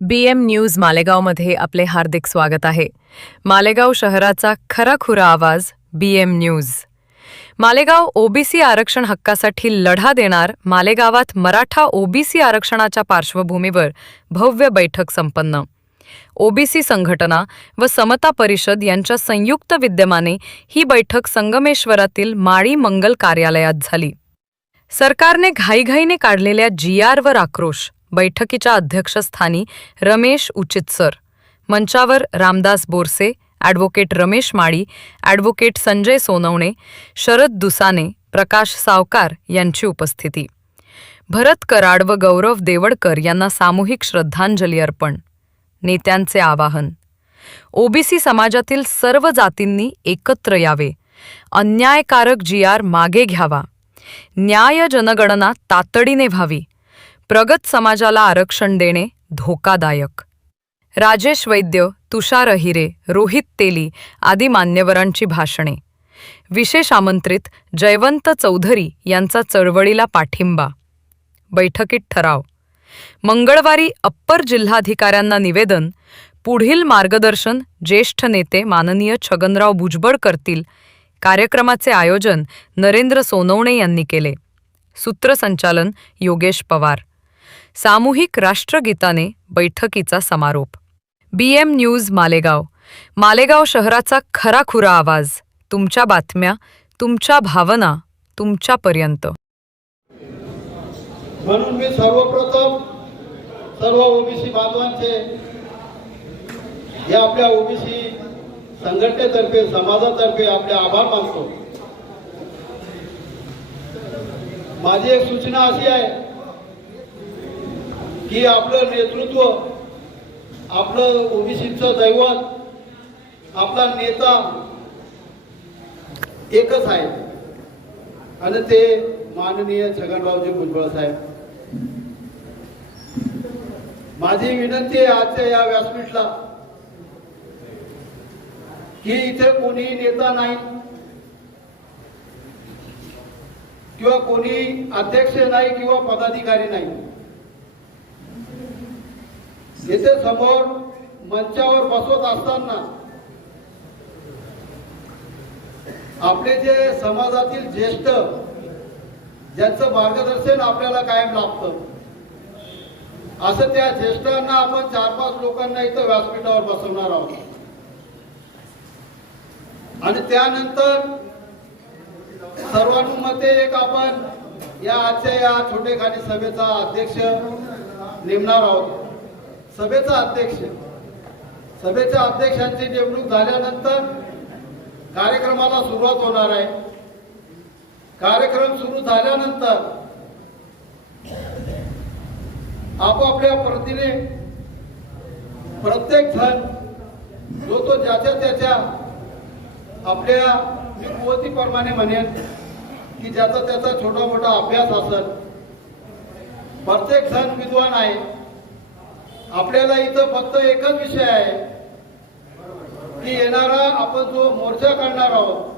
बी M news मालेगावमध्ये आपले हार्दिक स्वागत आहे. मालेगाव शहराचा खराखुरा आवाज B M news Malegaon OBC आरक्षण हक्कासाठी लढा देणार मालेगावात मराठा ओबीसी आरक्षणाच्या पार्श्वभूमीवर भव्य बैठक संपन्न. ओबीसी संघटना व समता परिषद यांच्या संयुक्त विद्यमाने ही बैठक संगमेश्वरातील माळी मंगल कार्यालयात झाली. सरकारने घाईघाईने काढलेल्या जी आरवर आक्रोश बैठकीच्या अध्यक्षस्थानी रमेश उचितसर मंचावर रामदास बोरसे ॲडव्होकेट रमेश माळी ॲडव्होकेट संजय सोनवणे शरद दुसाने प्रकाश सावकार यांची उपस्थिती. भरत कराड व गौरव देवडकर यांना सामूहिक श्रद्धांजली अर्पण. नेत्यांचे आवाहन. ओबीसी समाजातील सर्व जातींनी एकत्र यावे. अन्यायकारक जी आर मागे घ्यावा. न्याय जनगणना तातडीने व्हावी. प्रगत समाजाला आरक्षण देणे धोकादायक. राजेश वैद्य तुषार अहिरे रोहित तेली आदी मान्यवरांची भाषणे. विशेष आमंत्रित जयवंत चौधरी यांचा चळवळीला पाठिंबा. बैठकीत ठराव. मंगळवारी अप्पर जिल्हाधिकाऱ्यांना निवेदन पुढील मार्गदर्शन ज्येष्ठ नेते माननीय छगनराव भुजबळ करतील कार्यक्रमाचे आयोजन नरेंद्र सोनवणे यांनी केले. सूत्रसंचालन योगेश पवार. सामूहिक राष्ट्रगीताने बैठकीचा समारोप. B M news Malegaon. Malegaon शहराचा खराखुरा आवाज. तुमच्या बातम्या तुमच्या भावना तुमच्यापर्यंत. म्हणून मी सर्वप्रथम सर्व ओबीसी बांधवांचे या आपल्या ओबीसी संघटनेतर्फे समाजातर्फे आपले आभार मानतो. माझी एक सूचना अशी आहे की आपलं नेतृत्व आपलं ओबीसीचं दैवत आपला नेता एकच आहे. आणि ते माननीय छगनरावजी भुजबळ साहेब. माझी विनंती आहे आजच्या या व्यासपीठला की इथे कोणी नेता नाही किंवा कोणी अध्यक्ष नाही किंवा पदाधिकारी नाही. येथे समोर मंचावर बसवत असताना आपले जे समाजातील ज्येष्ठ ज्यांचं मार्गदर्शन आपल्याला कायम लाभतं. असं त्या ज्येष्ठांना आपण चार पाच लोकांना इथं व्यासपीठावर बसवणार आहोत. आणि त्यानंतर सर्वानुमते एक आपण या आजच्या या छोटेखानी सभेचा अध्यक्ष नेमणार आहोत. सभेचा अध्यक्ष. सभेच्या अध्यक्षांची नेमणूक झाल्यानंतर कार्यक्रमाला सुरुवात होणार आहे. कार्यक्रम सुरू झाल्यानंतर आपापल्या प्रतीने प्रत्येक जण जो तो ज्याच्या त्याच्या आपल्या मी कुवतीप्रमाणे म्हणेन की ज्याचा त्याचा छोटा मोठा अभ्यास असेल. प्रत्येक जण विद्वान आहे. आपल्याला इथं फक्त एकच विषय आहे की येणारा आपण जो मोर्चा काढणार आहोत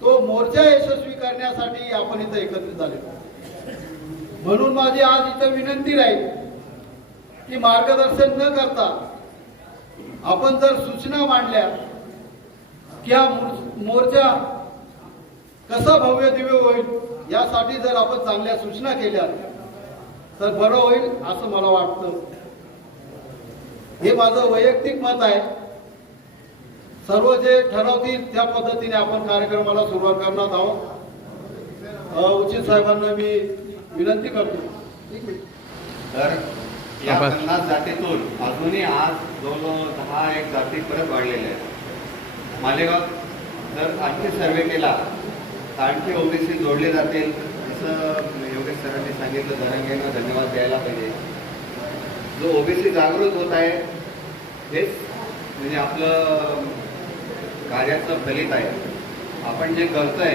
तो मोर्चा यशस्वी करण्यासाठी आपण इथं एकत्रित झाले म्हणून माझी आज इथं विनंती राहील की मार्गदर्शन न करता आपण जर सूचना मांडल्या की हा मोर्चा कसा भव्य दिव्य होईल यासाठी जर आपण चांगल्या सूचना केल्या तर बरं होईल असं मला वाटतं. हे माझं वैयक्तिक मत आहे. सर्व जे ठरवतील त्या पद्धतीने आपण कार्यक्रमाला सुरुवात करणार आहोत. उचित साहेबांना मी विनंती करतो. एक मिनिट. तर या पन्नास जातीतून अजूनही आज जवळजवळ दहा एक जाती परत वाढलेल्या आहेत. मालेगाव जर आणखी सर्वे केला तर आणखी ओबीसी जोडले जातील असं योगेश सरांनी सांगितलं. धनंजयनं धन्यवाद द्यायला पाहिजे. जो ओबीसी जागृत होत आहे हेच म्हणजे आपलं कार्याचं फलित आहे. आपण जे करतोय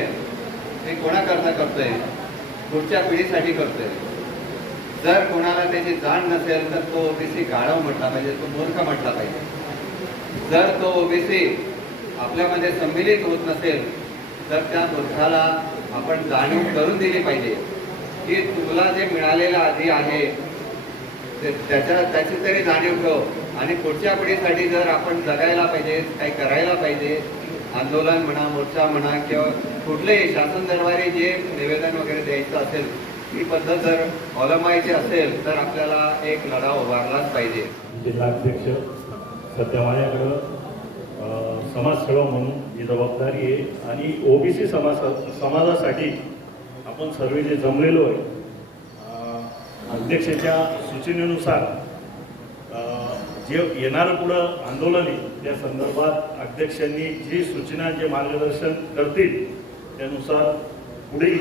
ते कोणाकरता करतोय? पुढच्या पिढीसाठी करतोय. जर कोणाला त्याची जाण नसेल तर तो ओबीसी गाढव म्हटला पाहिजे तो मूर्ख म्हटला पाहिजे. जर तो ओबीसी आपल्यामध्ये संमिलित होत नसेल तर त्या मूर्खाला आपण जाणीव करून दिली पाहिजे की तुला जे मिळालेलं आधी आहे त्याच्या त्याची तरी जाणीव ठेव. आणि पुढच्या पिढीसाठी जर आपण जगायला पाहिजे काही करायला पाहिजे आंदोलन म्हणा मोर्चा म्हणा किंवा कुठलेही शासन दरबारी जे निवेदन वगैरे द्यायचं असेल ही पद्धत जर अवलंबायची असेल तर आपल्याला एक लढा उभारलाच पाहिजे. जिल्हाध्यक्ष सध्या माझ्याकडं अ, समाजसेवा म्हणून ही जबाबदारी आहे. आणि ओबीसी समाज समाजासाठी आपण सर्व जे जमलेलो आहे अध्यक्षाच्या सूचनेनुसार जे येणारं पुढं आंदोलन आहे त्या संदर्भात अध्यक्षांनी जी सूचना जे मार्गदर्शन करतील त्यानुसार पुढील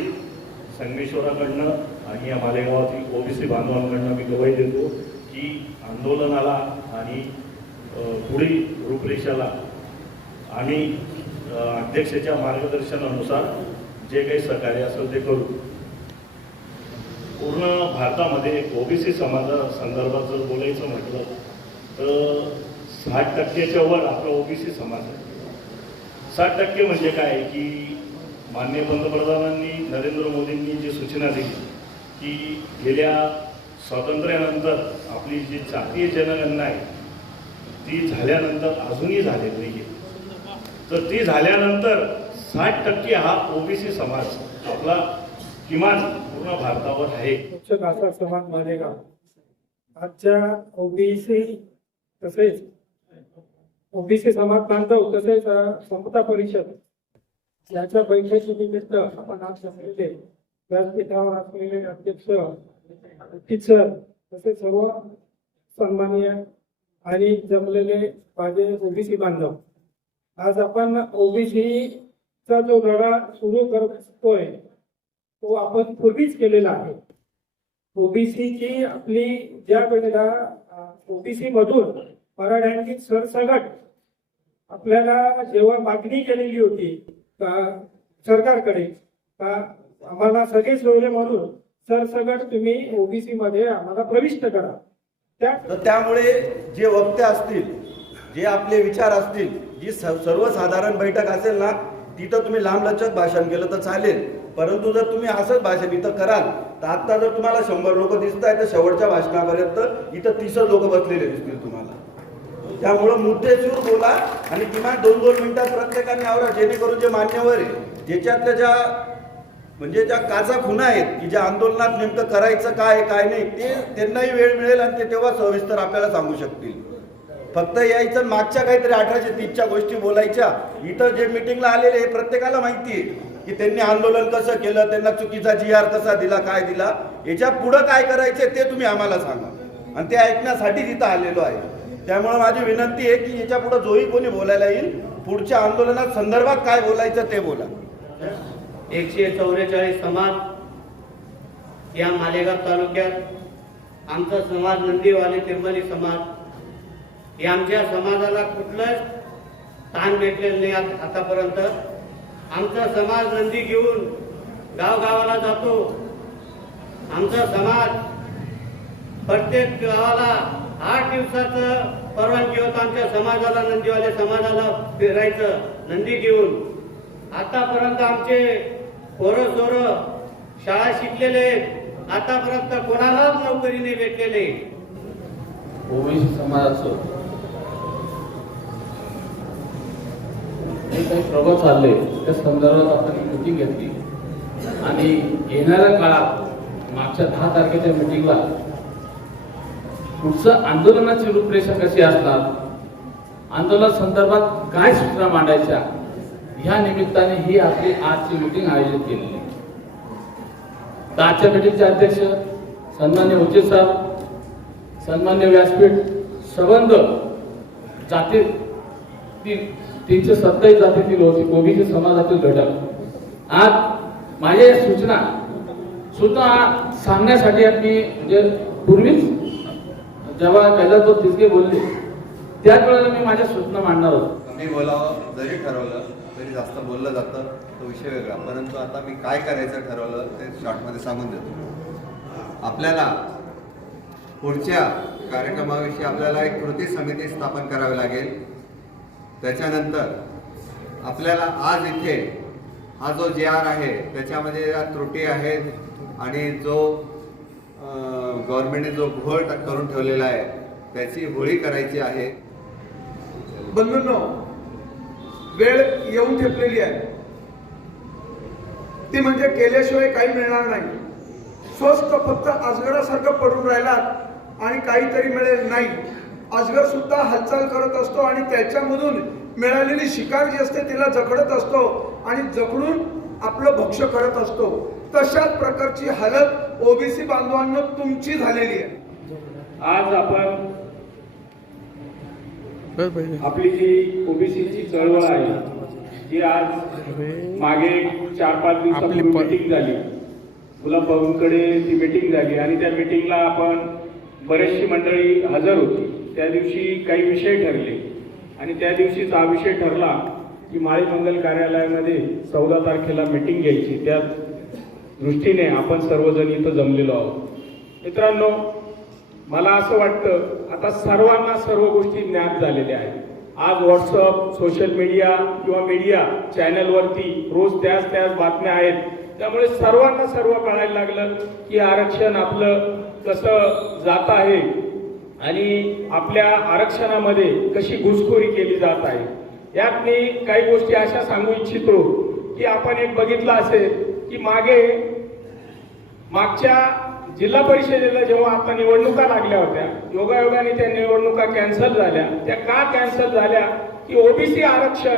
संगमेश्वराकडनं आणि या मालेगावातील ओबीसी बांधवांकडनं मी गवाही देतो की आंदोलनाला आणि पुढील रूपरेषाला आम्ही अध्यक्षाच्या मार्गदर्शनानुसार जे काही सहकार्य असेल ते करू. पूर्ण भारतामध्ये ओबीसी समाजा संदर्भात जर बोलायचं म्हटलं तर साठ टक्क्याच्या वर आपला ओबीसी समाज आहे. साठ टक्के म्हणजे काय? की माननीय पंतप्रधानांनी नरेंद्र मोदींनी जी सूचना दिली की गेल्या स्वातंत्र्यानंतर आपली जी जातीय जनगणना आहे ती झाल्यानंतर अजूनही झालेली नाही आहे तर ती झाल्यानंतर साठ टक्के हा ओबीसी समाज आपला किमान पूर्ण भारतावर आहे. उच्च भाषा समाज मालेगाव आजच्या ओबीसी तसेच ओबीसी समाज बांधव तसेच समता परिषद याच्या बैठकीनिमित्त आपण आज जमलेले व्यासपीठावर असलेले अध्यक्ष टीचर तसेच सर्व सन्माननीय आणि जमलेले माझे ओबीसी बांधव. आज आपण ओबीसीचा जो लढा सुरू करतोय तो आपण पूर्वीच केलेला आहे. ओबीसीची आपली ज्या वेळेला ओबीसी मधून मराठ्यांची सरसगट आपल्याला जेव्हा मागणी केलेली होती का सरकारकडे का आम्हाला सगळे सोयरे म्हणून सरसगट तुम्ही ओबीसी मध्ये आम्हाला प्रविष्ट करा. त्या त्यामुळे जे वक्ते असतील जे आपले विचार असतील जी स- सर्वसाधारण बैठक असेल ना तिथं तुम्ही लांबलचक भाषण केलं तर चालेल. परंतु जर तुम्ही असंच भाषण इथं कराल तर आता जर तुम्हाला शंभर लोक दिसत आहेत तर शेवटच्या भाषणापर्यंत इथं तीस लोक बसलेले दिसतील तुम्हाला. त्यामुळं मुद्देसूर बोला आणि किमान दोन दोन मिनिटात प्रत्येकाने आवरा जेणेकरून जे मान्यवर आहे ज्याच्यातल्या ज्या म्हणजे ज्या काचा खुणा आहेत की ज्या आंदोलनात नेमकं करायचं काय काय नाही ते त्यांनाही वेळ मिळेल आणि ते तेव्हा सविस्तर आपल्याला सांगू शकतील. फक्त यायचं मागच्या काहीतरी अठराशे तीसच्या गोष्टी बोलायच्या. इथं जे मिटिंगला आलेले हे प्रत्येकाला माहिती आहे. की त्यांनी आंदोलन कसं केलं त्यांना चुकीचा जी आर कसा दिला काय दिला याच्या पुढं काय करायचे ते तुम्ही आम्हाला सांगा. आणि ते ऐकण्यासाठी तिथं आलेलो आहे. त्यामुळे माझी विनंती आहे की याच्यापुढे जोही कोणी बोलायला येईल पुढच्या आंदोलनात संदर्भात काय बोलायचं ते बोला. एकशे चौवेचाळीस समाज या मालेगाव तालुक्यात आमचा समाज नंदीवाले तिरमली समाज या आमच्या समाजाला कुठलंच ताण भेटलेलं नाही आत- आतापर्यंत. आमचा समाज नंदी घेऊन गावगावाला जातो. आमचा समाज प्रत्येक गावाला आठ दिवसाचं परवानगी होतं. आमच्या समाजाला नंदीवाले समाजाला फिरायचं नंदी घेऊन. आतापर्यंत आमचे पोरं सोरं शाळा शिकलेले आहेत. आतापर्यंत कोणालाच नोकरी नाही भेटलेले. ओबीसी समाजाचं जे काही प्रभाव चालले त्या संदर्भात आपण एक मिटिंग घेतली. आणि येणाऱ्या काळात मागच्या दहा तारखेच्या मिटिंगला पुढचं आंदोलनाची रूपरेषा कशी असणार? आंदोलन संदर्भात काय सूचना मांडायच्या? ह्या निमित्ताने ही आपली आजची मिटिंग आयोजित केलेली आहे. तर आजच्या मिटिंगचे अध्यक्ष सन्मान्य उचित साहेब सन्मान्य व्यासपीठ संबंध जाती तीनशे सत्तावीस जातीतील ओबीसी समाजातील घटक. आज माझ्या या सूचना सुद्धा सांगण्यासाठी मी म्हणजे पूर्वीच जेव्हा कैलासभाऊ तिसगे बोलले त्याच वेळेला मी माझ्या सूचना मांडणार होतो. कमी बोलावं जरी ठरवलं तरी जास्त बोललं जातं तो विषय वेगळा. परंतु आता मी काय करायचं ठरवलं ते शॉर्टमध्ये सांगून देतो. आपल्याला पुढच्या कार्यक्रमाविषयी आपल्याला एक कृती समिती स्थापन करावी लागेल. त्याच्यानंतर आपल्याला आज इथे हा जो जे आर आहे त्याच्यामध्ये ज्या त्रुटी आहेत आणि जो गव्हर्नमेंटने जो घोळ करून ठेवलेला आहे त्याची होळी करायची आहे. बंधूंनो वेळ येऊन ठेपलेली आहे. ती म्हणजे केल्याशिवाय काही मिळणार नाही. स्वस्त फक्त अजगरासारखं पडून राहिलात आणि काहीतरी मिळेल नाही. अजगर सुद्धा हालचाल करत असतो आणि त्याच्यामधून मिळालेली शिकार जी असते तिला जखडत असतो आणि जखडून आपलं भक्ष्य करत असतो. तशाच प्रकारची हालत ओबीसी बांधवांना तुमची झालेली आहे. आज आपण आपली जी ओबीसीची चळवळ आहे ती आज मागे चार पाच दिवसापूर्वी मीटिंग झाली. गुलाब भाऊंकडे ती मीटिंग झाली आणि त्या मीटिंगला आपण बरेचशी मंडळी हजर होती. त्या दिवशी काही विषय ठरले. आणि त्या दिवशीचा हा विषय ठरला की माळी मंगल कार्यालयामध्ये चौदा तारखेला मीटिंग घ्यायची. त्या दृष्टीने आपण सर्वजण इथं जमलेलो आहोत. मित्रांनो मला असं वाटतं आता सर्वांना सर्व गोष्टी ज्ञात झालेल्या आहेत. आज व्हॉट्सअप सोशल मीडिया किंवा मीडिया चॅनलवरती रोज त्याच त्याच बातम्या आहेत. त्यामुळे सर्वांना सर्व कळायला लागलं की आरक्षण आपलं कसं जात आहे आणि आपल्या आरक्षणामध्ये कशी घुसखोरी केली जात आहे यात मी काही गोष्टी अशा सांगू इच्छितो की आपण एक बघितलं असेल की मागे मागच्या जिल्हा परिषदेला जेव्हा आता निवडणुका लागल्या होत्या योगायोगाने त्या निवडणुका कॅन्सल झाल्या. त्या का कॅन्सल झाल्या? की ओबीसी आरक्षण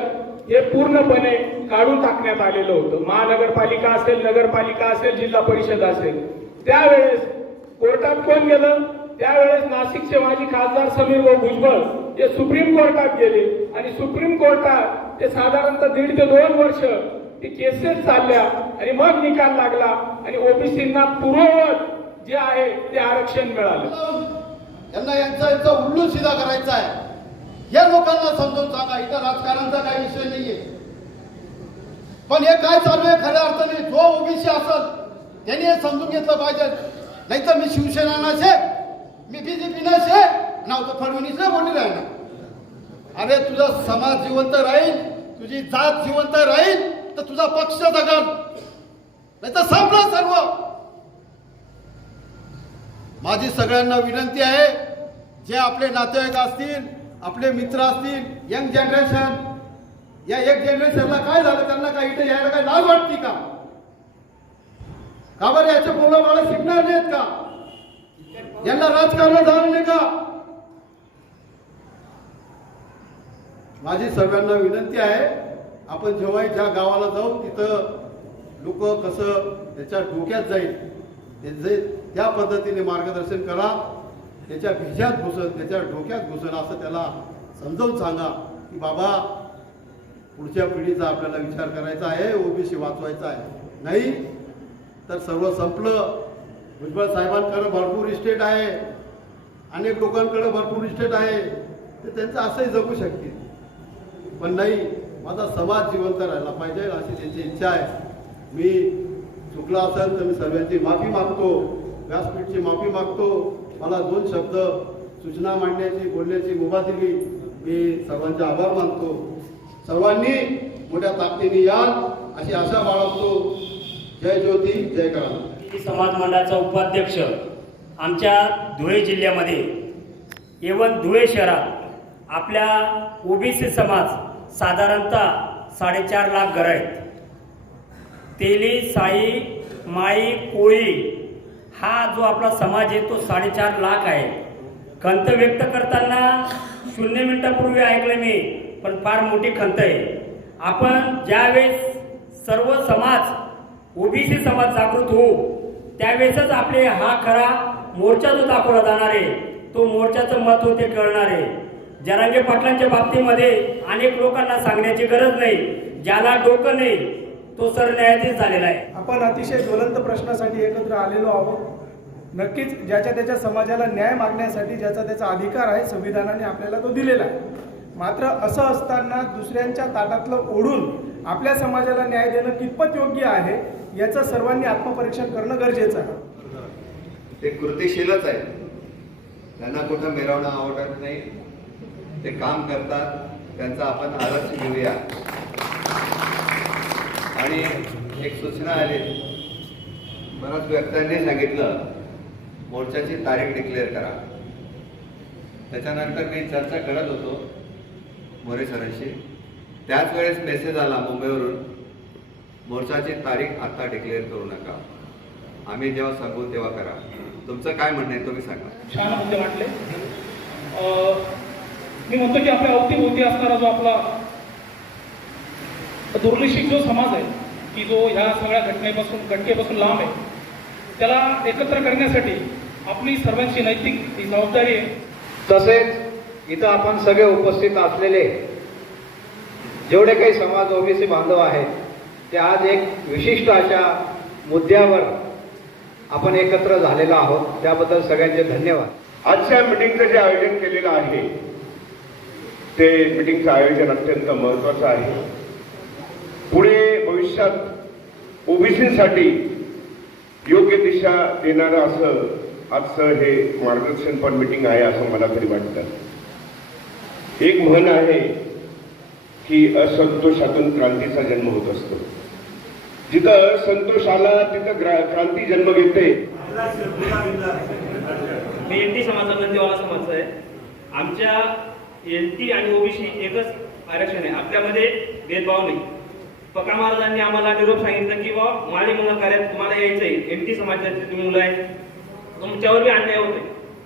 हे पूर्णपणे काढून टाकण्यात आलेलं होतं. महानगरपालिका असेल नगरपालिका असेल जिल्हा परिषद असेल. त्यावेळेस कोर्टात कोण गेलं? त्यावेळेस नाशिकचे माजी खासदार समीर भाऊ भुजबळ हे सुप्रीम कोर्टात गेले. आणि सुप्रीम कोर्टात ते साधारणतः दीड ते दोन वर्ष ते केसेस चालल्या आणि मग निकाल लागला. आणि ओबीसींना पूर्ववत जे आहे ते आरक्षण मिळालं. यांना यांचा यांचा उल्लू सिधा करायचा आहे. या लोकांना समजून सांगा इथं राजकारणाचा काही विषय नाहीये. पण हे काय चालू आहे खऱ्या अर्थाने? जो ओबीसी असत त्यांनी हे समजून घेतलं पाहिजे. नाही तर मी शिवसेना नसे मी बीजेपी नसे नाव तर फडणवीस बोलली राहणार अरे तुझा समाज जिवंत राहील तुझी जात जिवंत राहील तर तुझा पक्ष जगल. नाही तर संपला सर्व. माझी सगळ्यांना विनंती आहे जे आपले नातेवाईक असतील आपले मित्र असतील यंग जनरेशन या एक जनरेशनला काय झालं त्यांना काय इथे यायला काय लाज वाटते का? का बरं याच्या मुलं मला शिकणार नाहीत का? यांना राजकारण झालं नाही का माझी सर्वांना विनंती आहे आपण जेव्हाही ज्या गावाला जाऊ तिथं लोक कसं त्याच्या डोक्यात जाईल. जे त्या पद्धतीने मार्गदर्शन करा त्याच्या भिजात घुसन त्याच्या डोक्यात घुसल असं त्याला समजावून सांगा की बाबा पुढच्या पिढीचा आपल्याला विचार करायचा आहे ओबीसी वाचवायचा आहे. नाही तर सर्व संपलं. भुजबळ साहेबांकडे भरपूर इस्टेट आहे. अनेक लोकांकडे भरपूर इस्टेट आहे. ते त्यांचं असंही जगू शकतील. पण नाही माझा समाज जिवंत राहिला पाहिजे अशी त्यांची इच्छा आहे. मी चुकला असेल तर मी सर्वांची माफी मागतो. व्यासपीठची माफी मागतो. मला दोन शब्द सूचना मांडण्याची बोलण्याची मुभा दिली. मी सर्वांचे आभार मानतो. सर्वांनी मोठ्या ताकदीने याल अशी आशा बाळगतो. जय ज्योती जय करा. ओबीसी समाज मंडळाचा उपाध्यक्ष आमच्या धुळे जिल्ह्यामध्ये. एवन धुळे शहरात आपल्या ओबीसी समाज साधारणतः साडेचार लाख घरं आहेत. तेली साई माई कोळी हा जो आपला समाज आहे तो साडेचार लाख आहे. खंत व्यक्त करताना शून्य मिनिटापूर्वी ऐकलं मी पण फार मोठी खंत आहे. आपण ज्यावेळेस सर्व समाज ओबीसी समाज जागृत होऊ त्यावेळेसच आपले हा खरा मोर्चा जो दाखवला जाणार आहे तो मोर्चाचं महत्त्व ते कळणार आहे. जरांगे पाटलांच्या बाबतीमध्ये अनेक लोकांना सांगण्याची गरज नाही ज्याला डोकं नाही तो सरन्यायाधीश झालेला आहे. आपण अतिशय ज्वलंत प्रश्नासाठी एकत्र आलेलो आहोत. नक्कीच ज्याच्या त्याच्या समाजाला न्याय मागण्यासाठी ज्याचा त्याचा अधिकार आहे संविधानाने आपल्याला तो दिलेला आहे. मात्र असं असताना दुसऱ्यांच्या ताटातलं ओढून आपल्या समाजाला न्याय देणं कितपत योग्य आहे याचं सर्वांनी आत्मपरीक्षण करणं गरजेचं आहे. ते कृतिशीलच आहे. त्यांना कुठं मिरवणं आवडत नाही. ते काम करतात. त्यांचा आपण आदर्श घेऊया. आणि एक सूचना आली. बऱ्याच व्यक्तांनी सांगितलं मोर्चाची तारीख डिक्लेअर करा. त्याच्यानंतर मी चर्चा करत होतो मोरे सरांशी. त्याच वेळेस मेसेज आला मुंबईवरून. मोर्चाची तारीख आता डिक्लेअर करू नका. आम्ही जेव्हा सांगू तेव्हा करा. तुमचं काय म्हणणं आहे तुम्ही सांगा. छान मुद्दे मांडले अं, मी म्हणतो की आपल्या अवतीभोवती असणारा जो आपला दुर्लक्षित जो समाज आहे की जो ह्या सगळ्या घटनेपासून घटनेपासून लांब आहे त्याला एकत्र करण्यासाठी आपली सर्वांची नैतिक ही जबाबदारी आहे. तसेच इथं आपण सगळे उपस्थित असलेले जेवढे काही समाज ओबीसी बांधव आहेत ते आज एक विशिष्ट अशा मुद्द्यावर आपण एकत्र झालेलो आहोत. त्याबद्दल सगळ्यांचे धन्यवाद. आजच्या मिटिंगचं जे आयोजन केलेलं आहे ते मिटिंगचं आयोजन अत्यंत महत्वाचं आहे. पुढे भविष्यात ओबीसीसाठी योग्य दिशा देणारं असं आजचं हे मार्गदर्शन पण मिटिंग आहे असं मला तरी वाटतं. एक म्हण आहे की असंतोषातून क्रांतीचा जन्म होत असतो. जिथं संतोष आला तिथं क्रांती जन्म घेते. मी एन टी समाजाचा नंदीवाला आहे आमच्या एन टी आणि ओबीसी एकच आरक्षण आहे. आपल्यामध्ये भेदभाव नाही. पका महाराजांनी आम्हाला निरोप सांगितलं की बा माळी मुलं कार्यात तुम्हाला यायचंय. एन टी समाजाचे तुम्ही मुलं आहेत तुमच्यावर बी अन्याय होतोय.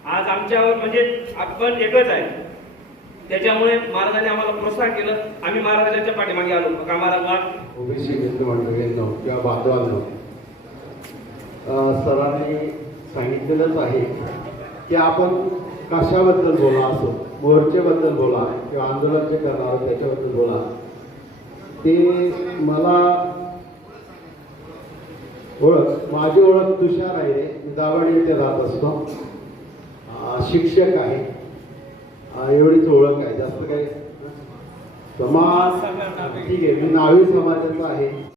आज आमच्यावर म्हणजे आपण एकच आहे. त्याच्यामुळे महाराजांनी आम्हाला प्रोत्साहन केलं. आम्ही महाराजांच्या पाठीमागे आलो. पका महाराज ओबीसी मित्रमंडळींनो किंवा बांधवांनो सरांनी सांगितलेलंच आहे की आपण कशाबद्दल बोला असो मोर्चेबद्दल बोला किंवा आंदोलन जे करणार त्याच्याबद्दल बोला. ते मला ओळख माझी ओळख तुषार आहे मी दावणी इथे राहत असतो. शिक्षक आहे. एवढीच ओळख आहे. जास्त काही समाज ठीक आहे मी नावी समाजाचा आहे.